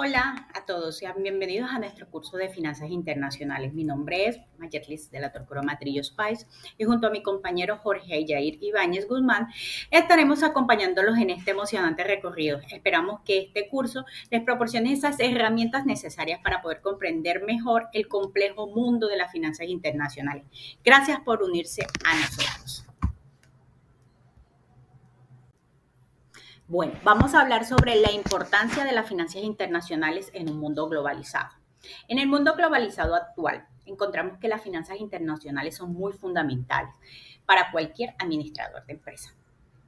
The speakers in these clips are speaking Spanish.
Hola a todos, sean bienvenidos a nuestro curso de Finanzas Internacionales. Mi nombre es Mayerlis de la Torcuro Matrillos Pais y junto a mi compañero Jorge Yair Ibáñez Guzmán estaremos acompañándolos en este emocionante recorrido. Esperamos que este curso les proporcione esas herramientas necesarias para poder comprender mejor el complejo mundo de las finanzas internacionales. Gracias por unirse a nosotros. Bueno, vamos a hablar sobre la importancia de las finanzas internacionales en un mundo globalizado. En el mundo globalizado actual, encontramos que las finanzas internacionales son muy fundamentales para cualquier administrador de empresa,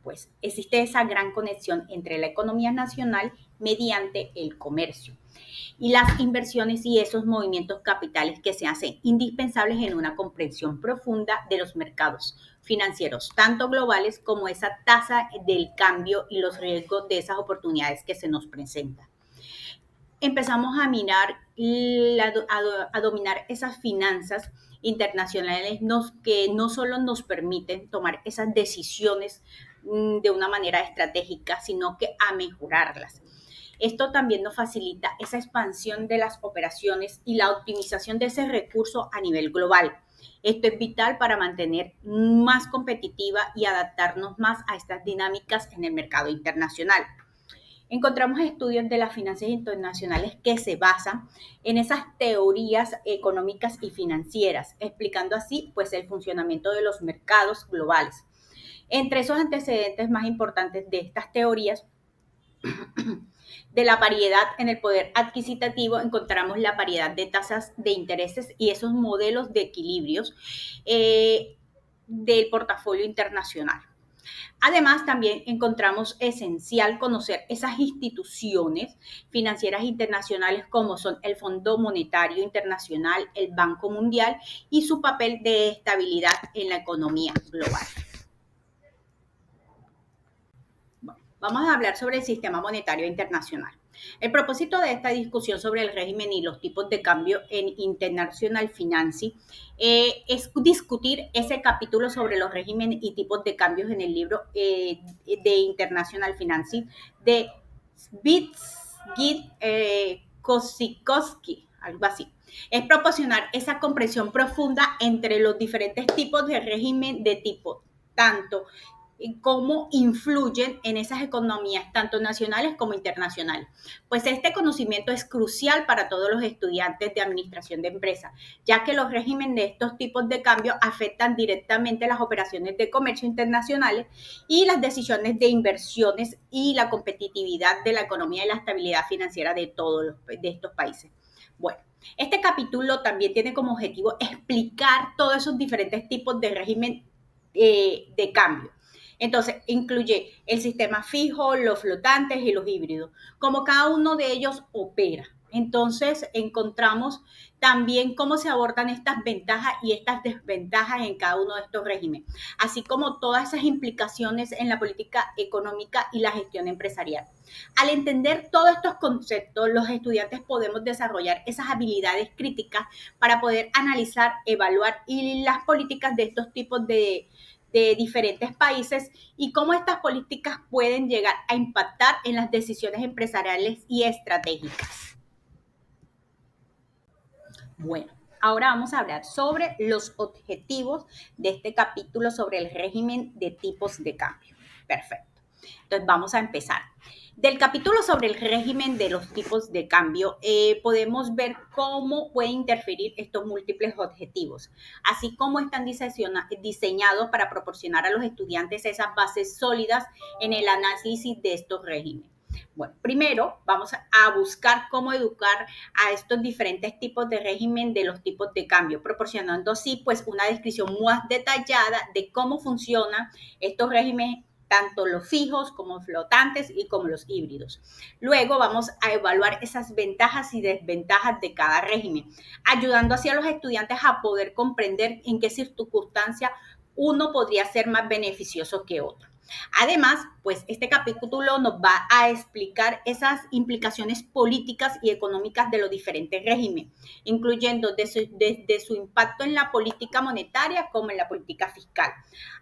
pues existe esa gran conexión entre la economía nacional mediante el comercio y las inversiones y esos movimientos capitales que se hacen indispensables en una comprensión profunda de los mercados financieros, tanto globales como esa tasa del cambio y los riesgos de esas oportunidades que se nos presentan. Empezamos a mirar, a dominar esas finanzas internacionales que no solo nos permiten tomar esas decisiones de una manera estratégica, sino que a mejorarlas. Esto también nos facilita esa expansión de las operaciones y la optimización de ese recurso a nivel global. Esto es vital para mantener más competitiva y adaptarnos más a estas dinámicas en el mercado internacional. Encontramos estudios de las finanzas internacionales que se basan en esas teorías económicas y financieras, explicando así pues el funcionamiento de los mercados globales. Entre esos antecedentes más importantes de estas teorías de la paridad en el poder adquisitivo, encontramos la paridad de tasas de intereses y esos modelos de equilibrios del portafolio internacional. Además, también encontramos esencial conocer esas instituciones financieras internacionales como son el Fondo Monetario Internacional, el Banco Mundial y su papel de estabilidad en la economía global. Bueno, vamos a hablar sobre el sistema monetario internacional. El propósito de esta discusión sobre el régimen y los tipos de cambio en International Finance es discutir ese capítulo sobre los regímenes y tipos de cambios en el libro de International Finance de Wittgenstein Kosikowski, algo así. Es proporcionar esa comprensión profunda entre los diferentes tipos de régimen de tipo, tanto cómo influyen en esas economías, tanto nacionales como internacionales. Pues este conocimiento es crucial para todos los estudiantes de administración de empresas, ya que los regímenes de estos tipos de cambio afectan directamente las operaciones de comercio internacionales y las decisiones de inversiones y la competitividad de la economía y la estabilidad financiera de todos de estos países. Bueno, este capítulo también tiene como objetivo explicar todos esos diferentes tipos de régimen de cambio. Entonces, incluye el sistema fijo, los flotantes y los híbridos, como cada uno de ellos opera. Entonces, encontramos también cómo se abordan estas ventajas y estas desventajas en cada uno de estos regímenes, así como todas esas implicaciones en la política económica y la gestión empresarial. Al entender todos estos conceptos, los estudiantes podemos desarrollar esas habilidades críticas para poder analizar, evaluar y las políticas de estos tipos de diferentes países y cómo estas políticas pueden llegar a impactar en las decisiones empresariales y estratégicas. Bueno, ahora vamos a hablar sobre los objetivos de este capítulo sobre el régimen de tipos de cambio. Perfecto. Entonces vamos a empezar. Del capítulo sobre el régimen de los tipos de cambio, podemos ver cómo pueden interferir estos múltiples objetivos, así como están diseñados para proporcionar a los estudiantes esas bases sólidas en el análisis de estos regímenes. Bueno, primero vamos a buscar cómo educar a estos diferentes tipos de régimen de los tipos de cambio, proporcionando así pues una descripción más detallada de cómo funcionan estos regímenes, tanto los fijos como flotantes y como los híbridos. Luego vamos a evaluar esas ventajas y desventajas de cada régimen, ayudando así a los estudiantes a poder comprender en qué circunstancia uno podría ser más beneficioso que otro. Además, pues este capítulo nos va a explicar esas implicaciones políticas y económicas de los diferentes regímenes, incluyendo desde su impacto en la política monetaria como en la política fiscal.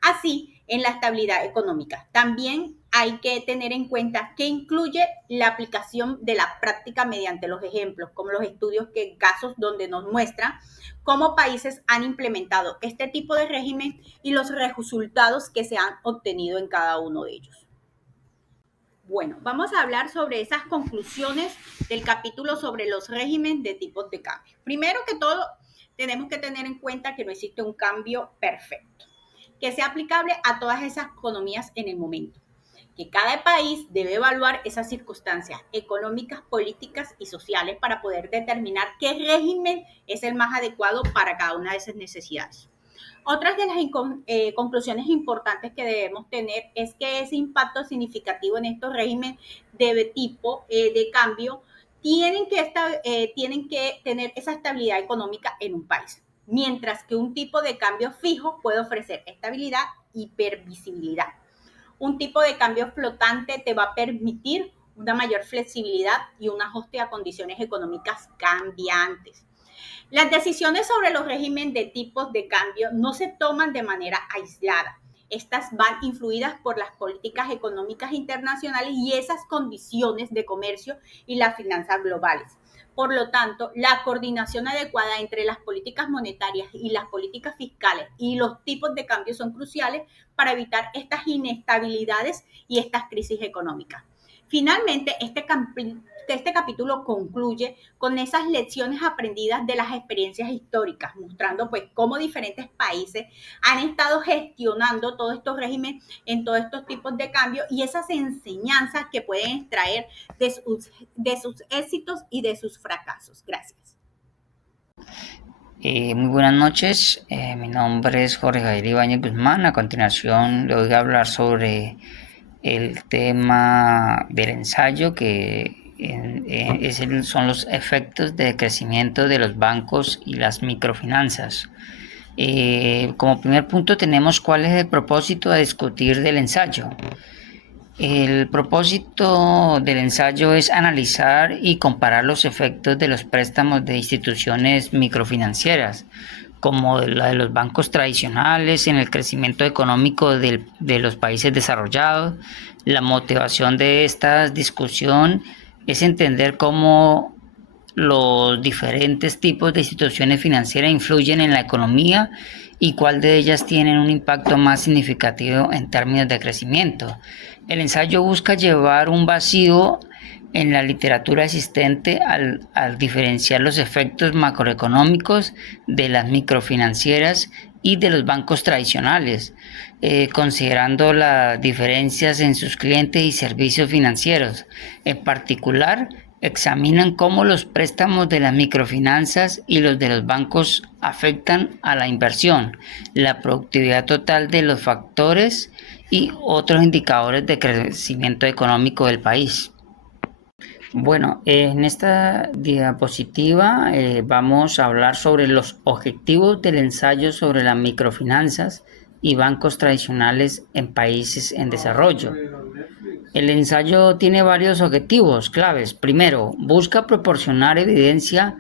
Así en la estabilidad económica. También hay que tener en cuenta que incluye la aplicación de la práctica mediante los ejemplos, como los estudios casos donde nos muestran cómo países han implementado este tipo de régimen y los resultados que se han obtenido en cada uno de ellos. Bueno, vamos a hablar sobre esas conclusiones del capítulo sobre los regímenes de tipos de cambio. Primero que todo, tenemos que tener en cuenta que no existe un cambio perfecto, que sea aplicable a todas esas economías en el momento, que cada país debe evaluar esas circunstancias económicas, políticas y sociales para poder determinar qué régimen es el más adecuado para cada una de esas necesidades. Otras de las conclusiones importantes que debemos tener es que ese impacto significativo en estos regímenes de tipo de cambio tienen que tener esa estabilidad económica en un país, mientras que un tipo de cambio fijo puede ofrecer estabilidad y previsibilidad. Un tipo de cambio flotante te va a permitir una mayor flexibilidad y un ajuste a condiciones económicas cambiantes. Las decisiones sobre los regímenes de tipos de cambio no se toman de manera aislada. Estas van influidas por las políticas económicas internacionales y esas condiciones de comercio y las finanzas globales. Por lo tanto, la coordinación adecuada entre las políticas monetarias y las políticas fiscales y los tipos de cambio son cruciales para evitar estas inestabilidades y estas crisis económicas. Finalmente, este capítulo concluye con esas lecciones aprendidas de las experiencias históricas, mostrando pues cómo diferentes países han estado gestionando todos estos regímenes en todos estos tipos de cambios y esas enseñanzas que pueden extraer de sus éxitos y de sus fracasos. Gracias. Muy buenas noches, mi nombre es Jorge Javier Ibáñez Guzmán. A continuación le voy a hablar sobre el tema del ensayo que son los efectos de crecimiento de los bancos y las microfinanzas. Como primer punto tenemos cuál es el propósito de discutir del ensayo. El propósito del ensayo es analizar y comparar los efectos de los préstamos de instituciones microfinancieras, como la de los bancos tradicionales, en el crecimiento económico de los países desarrollados. La motivación de esta discusión es entender cómo los diferentes tipos de instituciones financieras influyen en la economía y cuál de ellas tienen un impacto más significativo en términos de crecimiento. El ensayo busca llevar un vacío en la literatura existente al diferenciar los efectos macroeconómicos de las microfinancieras y de los bancos tradicionales, considerando las diferencias en sus clientes y servicios financieros. En particular, examinan cómo los préstamos de las microfinanzas y los de los bancos afectan a la inversión, la productividad total de los factores y otros indicadores de crecimiento económico del país. Bueno, en esta diapositiva vamos a hablar sobre los objetivos del ensayo sobre las microfinanzas y bancos tradicionales en países en desarrollo. El ensayo tiene varios objetivos claves. Primero, busca proporcionar evidencia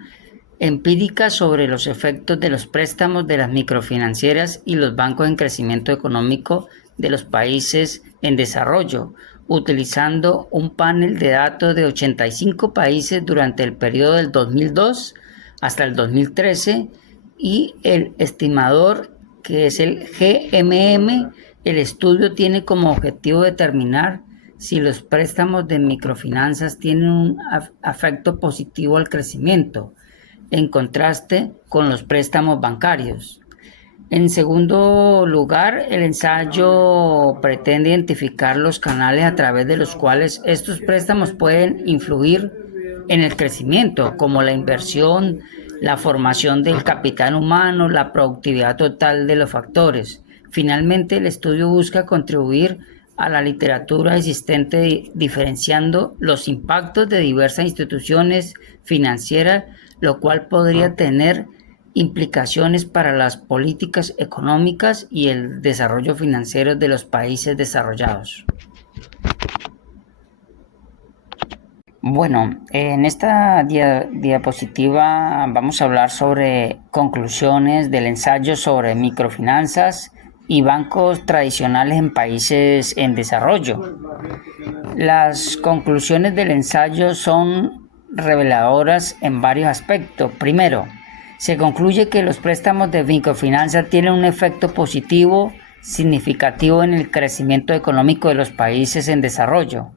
empírica sobre los efectos de los préstamos de las microfinancieras y los bancos en crecimiento económico de los países en desarrollo, utilizando un panel de datos de 85 países durante el periodo del 2002 hasta el 2013 y el estimador, que es el GMM. El estudio tiene como objetivo determinar si los préstamos de microfinanzas tienen un efecto positivo al crecimiento, en contraste con los préstamos bancarios. En segundo lugar, el ensayo pretende identificar los canales a través de los cuales estos préstamos pueden influir en el crecimiento, como la inversión, la formación del capital humano, la productividad total de los factores. Finalmente, el estudio busca contribuir a la literatura existente diferenciando los impactos de diversas instituciones financieras, lo cual podría tener implicaciones para las políticas económicas y el desarrollo financiero de los países desarrollados. Bueno, en esta diapositiva vamos a hablar sobre conclusiones del ensayo sobre microfinanzas y bancos tradicionales en países en desarrollo. Las conclusiones del ensayo son reveladoras en varios aspectos. Primero, se concluye que los préstamos de microfinanza tienen un efecto positivo significativo en el crecimiento económico de los países en desarrollo,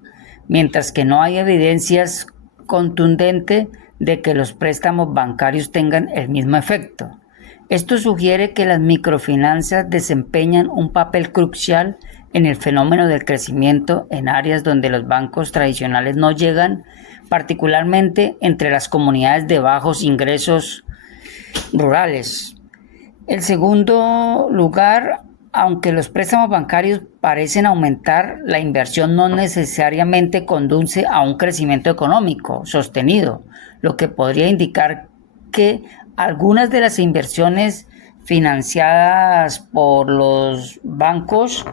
mientras que no hay evidencias contundentes de que los préstamos bancarios tengan el mismo efecto. Esto sugiere que las microfinanzas desempeñan un papel crucial en el fenómeno del crecimiento en áreas donde los bancos tradicionales no llegan, particularmente entre las comunidades de bajos ingresos rurales. En segundo lugar, aunque los préstamos bancarios parecen aumentar, la inversión no necesariamente conduce a un crecimiento económico sostenido, lo que podría indicar que algunas de las inversiones financiadas por los bancos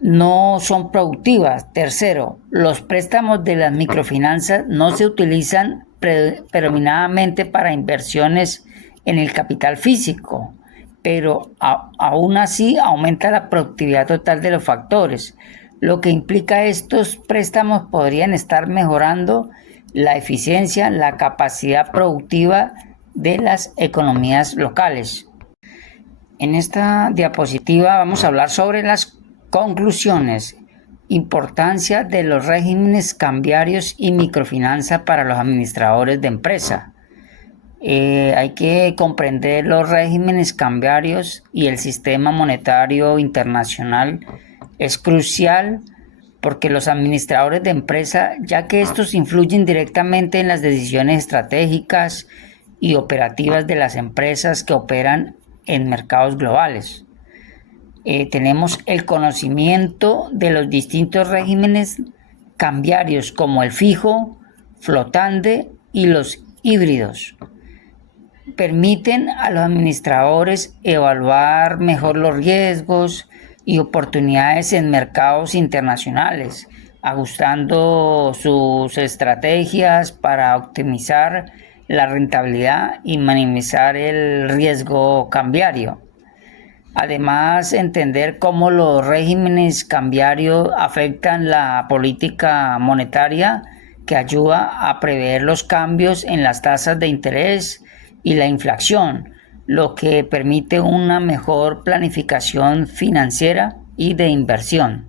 no son productivas. Tercero, los préstamos de las microfinanzas no se utilizan predominantemente para inversiones en el capital físico, pero aún así aumenta la productividad total de los factores, lo que implica estos préstamos podrían estar mejorando la eficiencia, la capacidad productiva de las economías locales. En esta diapositiva vamos a hablar sobre las conclusiones. Importancia de los regímenes cambiarios y microfinanza para los administradores de empresa. Hay que comprender los regímenes cambiarios y el sistema monetario internacional es crucial porque los administradores de empresa, ya que estos influyen directamente en las decisiones estratégicas y operativas de las empresas que operan en mercados globales. Tenemos el conocimiento de los distintos regímenes cambiarios como el fijo, flotante y los híbridos. Permiten a los administradores evaluar mejor los riesgos y oportunidades en mercados internacionales, ajustando sus estrategias para optimizar la rentabilidad y minimizar el riesgo cambiario. Además, entender cómo los regímenes cambiarios afectan la política monetaria que ayuda a prever los cambios en las tasas de interés y la inflación, lo que permite una mejor planificación financiera y de inversión.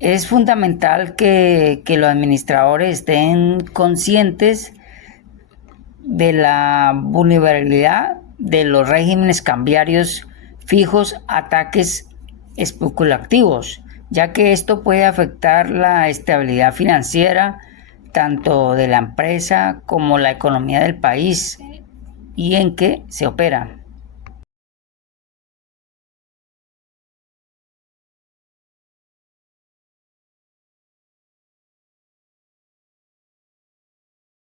Es fundamental que los administradores estén conscientes de la vulnerabilidad de los regímenes cambiarios fijos a ataques especulativos, ya que esto puede afectar la estabilidad financiera tanto de la empresa como la economía del país y en que se opera.